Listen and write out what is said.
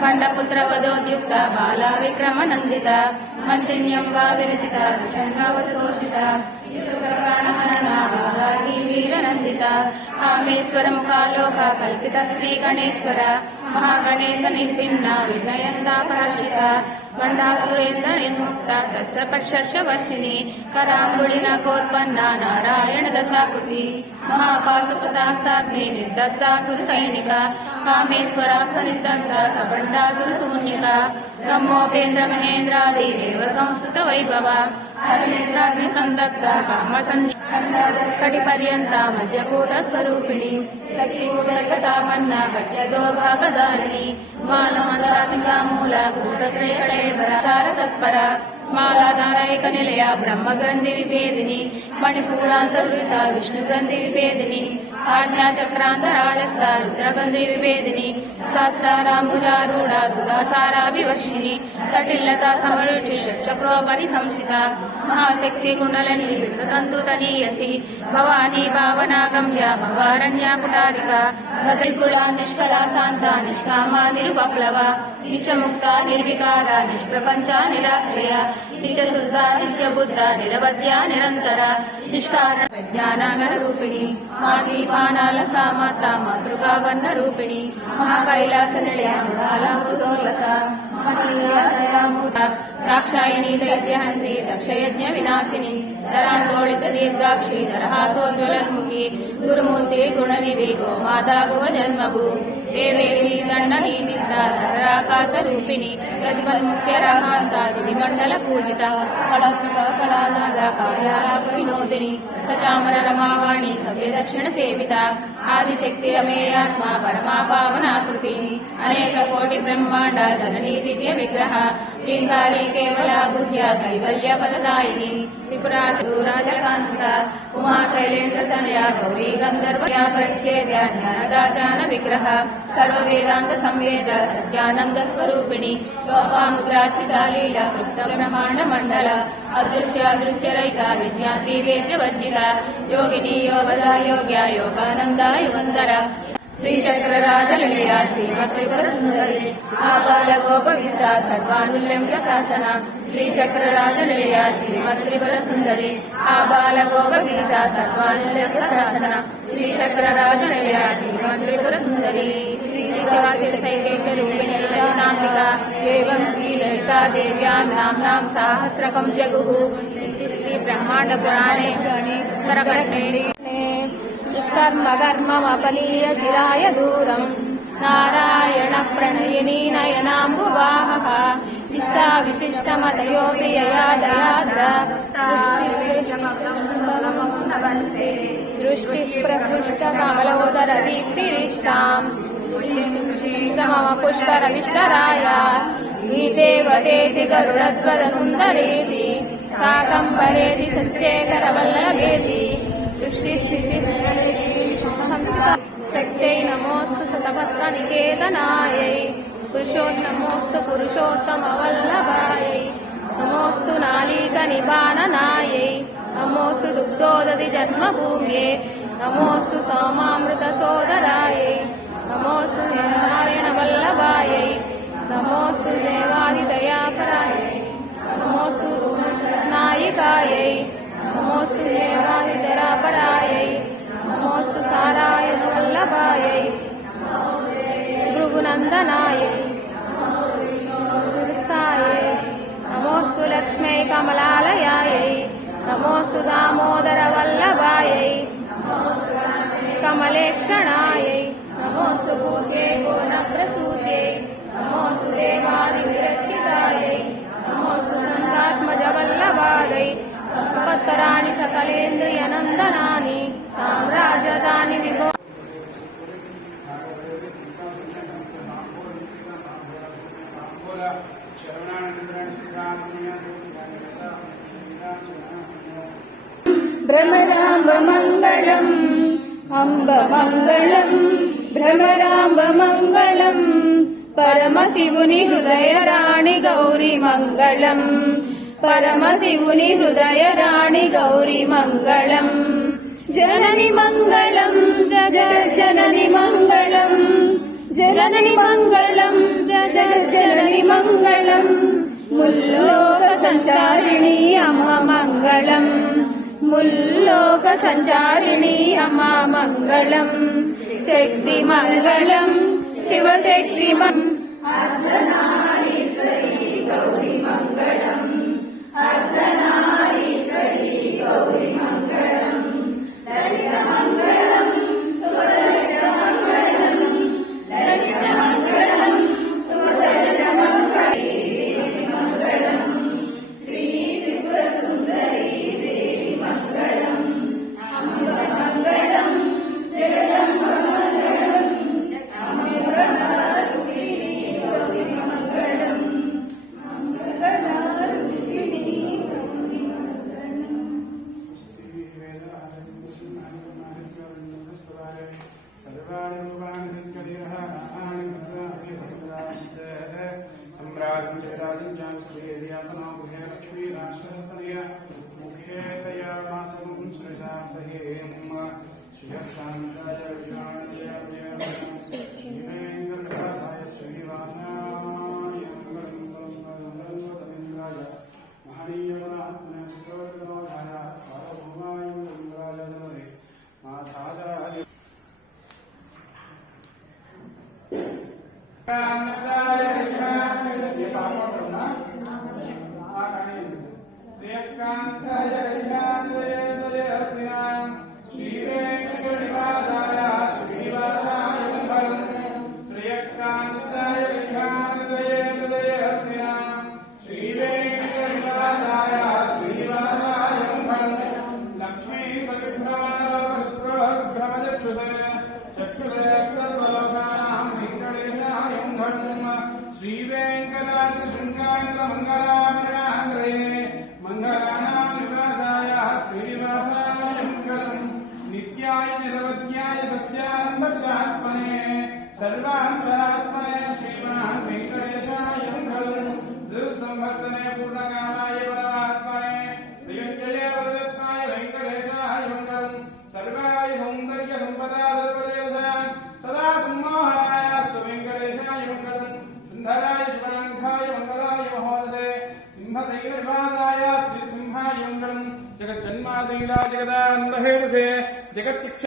खण्डपुत्र वधोद्युक्त बाला विक्रमनन्दित मन्त्रिण्यं वा विरचिता शङ्कावतोषिता शिशुकर्णाहरणा बालाही वीरनन्दिता कामेश्वर मुखालोक कल्पित श्रीगणेश्वर महागणेश निर्भिन्ना विनयन्ता परार्चिता गण्डासुरेन्द्र निर्मुक्ता सत्सपर्शर्षवर्षिणी कराम्बुलिनकोत्पन्ना नारायण दशाकृति महापाशुपतास्ताग्नि निर्दग्धासुरसैनिका कामेश्वरा सनिर्दग्धा सबण्डासुरशून्यका ब्रह्मोपेन्द्र महेन्द्रादि देव संस्कृत वैभव हरेन्द्राग्नि संदग्धा कटिपर्यन्ता मध्यकूट स्वरूपिणी सखीकूटकतामन्ना गट्यदो भागधारिणी मानमन्त्रापिका मूल कूटत्रयकळेबरचार तत्परा मालाधारैक निलय ब्रह्मग्रन्थि विभेदिनी मणिपूरान्तर्वृता विष्णुग्रन्थि विभेदिनी आज्ञाचक्रान्तराळस्था रुद्रगन्धि विभेदिनी सहस्राराम्बुजारूढा सुधासाराभिवर्षिणी तटिल्लता समरुचि चक्रोपरि संसिता महाशक्ति कुण्डलिनी विश्वतन्तुतनीयसी भवानी भावनागम्या भवारण्या कुटारिका भद्रिकुला निष्कला शान्ता निष्कामा निरुपप्लवा नित्यमुक्ता निर्विकारा निष्प्रपञ्चा निराश्रया नित्यशुद्धा नित्यबुद्धा निरवध्या निरन्तरा निष्कारण ज्ञानानरूपिणी मादीपानालसा माता मातृकावर्णरूपिणी महाकैलासनिलया मृगालामृतोल्लसा दाक्षायिणी दैत्यहन्ति दक्षयज्ञ विनाशिनी धरान्दोलित दीर्घाक्षी दरहासोज्ज्वलन्मुखी गुरुमूर्ति गुणनिधि गोमाता गुवजन्मभू देवेशी दण्डनीतिस्सा धराकाशरूपिणी प्रतिफलमुख्यराकान्ता दिविमण्डल पूजिता कलात्मका कलानादा कार्यालाप विनोदिनी सचामर रमावाणी सव्यदक्षिण सेविता आदिशक्तिरमेयात्मा परमा पावनाकृति अनेक कोटि ब्रह्मांड जननी दिव्य विग्रह लिंगारी केवला बुद्ध्या कैवल्य पददायिनी त्रिपुरा राजकांक्षिता उमा शैलेन्द्र तनया गौरी गंधर्वया प्रच्छेद्या ज्ञानदाचान विग्रह सर्व वेदांत संवेद सत्यानंद स्वरूपिणी लोपामुद्राचिता लीला कृष्ण ब्रह्मांड मंडल अदृश्य अदृश्य रहिता विज्ञाति वेद्य वज्जिता योगिनी योगदा योग्या योगानंदा युगंधरा श्रीचक्रराजललीला श्रीमत्त्रिपुरसुन्दरी आबालगोपविद्या सर्वानुल्यम्य शासना श्रीचक्रराजललीला श्रीमत्त्रिपुरसुन्दरी आबालगोपविद्या सर्वानुल्यम्य शासना श्रीचक्रराजललीला श्रीमत्त्रिपुरसुन्दरी श्रीशिवासितैकैकरूपिणी ललिताम्बिका एवं श्रीललिता देव्यां नाम्नां साहस्रकं जगुः श्री ब्रह्माण्ड पुराणे उत्तरखण्डे कर्म कर्ममपनीय चिराय दूरम् नारायण प्रणयिनी नयनाम्बुवाहः शिष्टा विशिष्टमतयोऽपि यया दयाद्र दृष्टिप्रहृष्टकमलोदर दीप्तिरिष्टाम् मम पुष्करविष्टराय गीतेवतेति गरुडध्वज सुन्दरेति काकम्बरेति सस्येकरवल्लभेति शक्त्यै नमोऽस्तु शतपत्रनिकेतनायै पुरुषोत्तमोऽस्तु पुरुषोत्तमवल्लभायै नमोऽस्तु नालीकनिपाननायै नमोऽस्तु दुग्धोदधि जन्मभूम्यै नमोऽस्तु सोमामृतसोदरायै नमोऽस्तु नारायणवल्लभायै नमोऽस्तु देवादिदयापरायै नमोऽस्तु नायिकायै नमोऽस्तु देवादिदयापरायै नमोऽस्तु साराय वल्लभायै भृगुनन्दनायै हृदस्थायै नमोऽस्तु लक्ष्म्यै कमलालयायै नमोऽस्तु दामोदरवल्लभायै कमलेक्षणायै नमोऽस्तु भूत्यै पूर्णप्रसूत्यै नमोऽस्तु देवादिविरक्षितायै नमोऽस्तु सन्तात्मजवल्लभायै पत्तराणि सकलेन्द्रियनन्दनानि साम्राज्यदानि विभो भ्रमराम्बमङ्गलम् अम्बमङ्गलम् भ्रमराम्बमङ्गलम् परमशिवुनि हृदयराणि गौरी मङ्गलम् परमशिवुनि हृदयराणि गौरी मङ्गलम् जननि मङ्गलम् जगज्जननि मङ्गलम् जननि मङ्गलम् ముల్లోక సంచారిణి అమ్మ మంగళం ముల్లోక సంచారిణి అమ్మ మంగళం శక్తి మంగళం శివశక్తి అర్ధనారీశ్వరి గౌరీ మంగళం అర్ధనారీశ్వరి గౌరీ మంగళం లలిత మంగళం సులలిత మంగళం లలిత మంగళం సులలిత మంగళం శ్రీ త్రిపుర సుందరి దేవి మంగళం అంబ మంగళం జగదంబ మంగళం మంగళారూపిణి గౌరీ మంగళం మంగళారూపిణి గౌరీ మంగళం. नित्याय निरवध्याय सत्यानंदत्मने सर्वान्तरात्मने श्रीमान वेंकटेशाय मंगलम् दुर्संवत्सरे पूर्णकामाय परमात्मने प्रियंजय वरदत्ताय वेंकटेशाय मंगलम् सर्वाय सौंदर्य संपदा सर्वदेवताय सदा सम्मोहनाय वेंकटेशाय मंगलम् सुंदराय शिवांखाय मंगलाय महोदय सिंहशैलवासाय सिंहाय मंगलम् जगज्जन्मादिला जगदान्धहेरसे जगत्तिक्ष